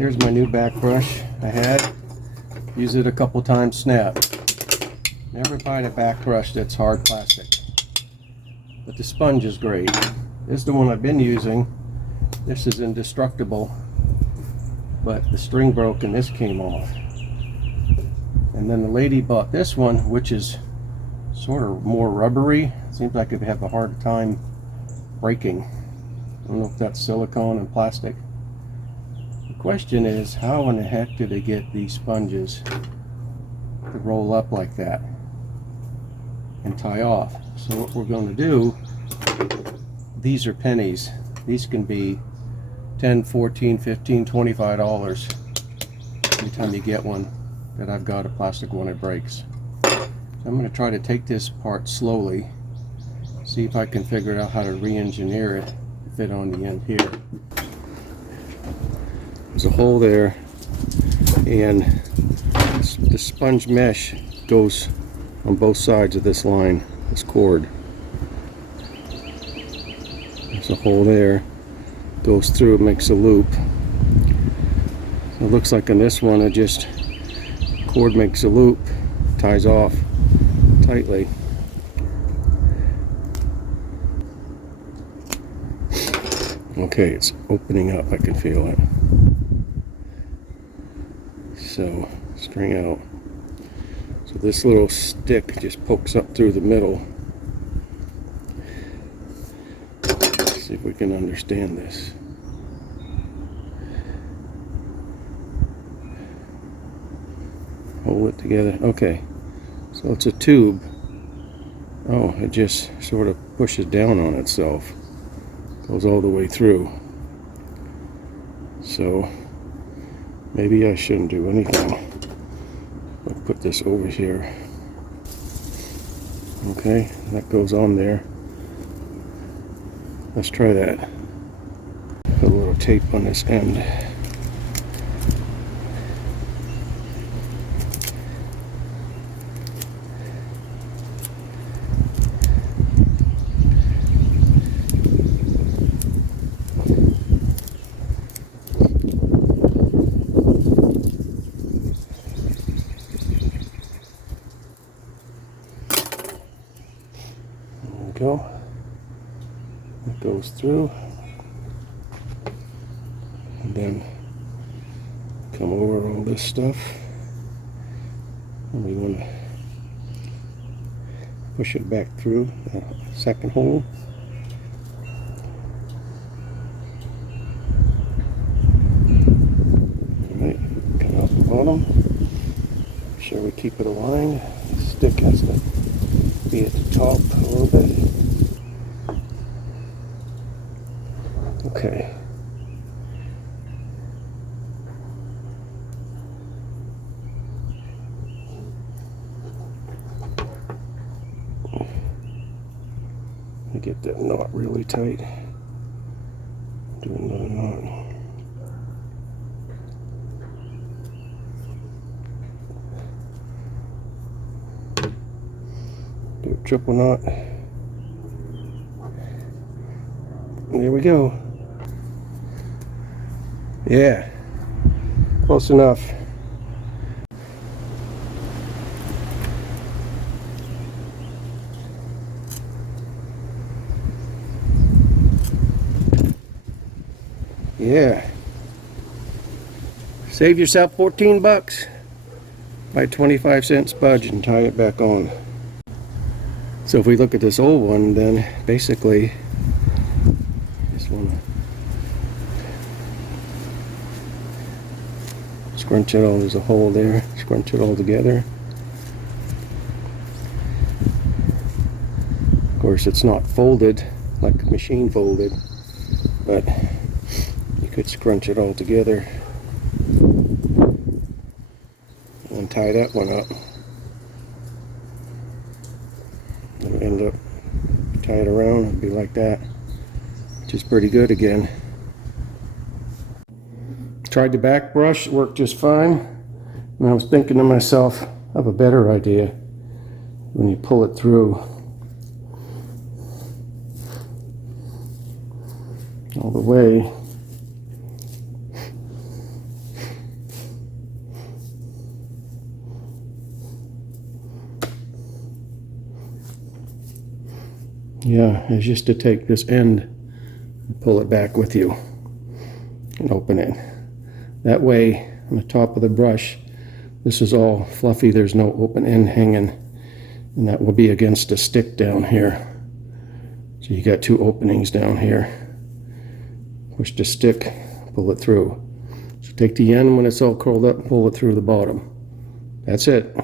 Here's my new back brush I had. Use it a couple times, snap. Never find a back brush that's hard plastic. But the sponge is great. This is the one I've been using. This is indestructible. But the string broke and this came off. And then the lady bought this one, which is sort of more rubbery. Seems like it'd have a hard time breaking. I don't know if that's silicone and plastic. The question is, how in the heck do they get these sponges to roll up like that and tie off? So what we're going to do, these are pennies. These can be $10, $14, $15, $25 anytime you get one that I've got a plastic one that breaks. So I'm going to try to take this apart slowly, see if I can figure out how to re-engineer it to fit on the end here. There's a hole there, and the sponge mesh goes on both sides of this line, this cord. There's a hole there, goes through, makes a loop. It looks like on this one, it just cord makes a loop, ties off tightly. Okay, it's opening up, I can feel it. So, string out. So this little stick just pokes up through the middle. Let's see if we can understand this. Hold it together. Okay, so it's a tube. Oh, it just sort of pushes down on itself. Goes all the way through. So maybe I shouldn't do anything. I'll put this over here. Okay, that goes on there. Let's try that. Put a little tape on this end. Go. It goes through, and then come over all this stuff, and we want to push it back through the second hole. Alright, come out the bottom. Make sure we keep it aligned. The stick has to be at the top a little bit. Okay. Let me get that knot really tight. Do another knot. Do a triple knot. There we go. Yeah, close enough. Yeah. Save yourself 14 bucks. Buy 25-cent sponge and tie it back on. So if we look at this old one, then basically just want to scrunch it all. There's a hole there. Scrunch it all together. Of course, it's not folded like machine folded, but you could scrunch it all together and tie that one up. And end up tie it around and be like that, which is pretty good again. Tried the back brush, it worked just fine. And I was thinking to myself, I have a better idea. When you pull it through all the way, Yeah, is just to take this end and pull it back with you and open it. That way, on the top of the brush, this is all fluffy. There's no open end hanging, and that will be against a stick down here. So you got two openings down here. Push the stick, pull it through. So take the end when it's all curled up and pull it through the bottom. That's it.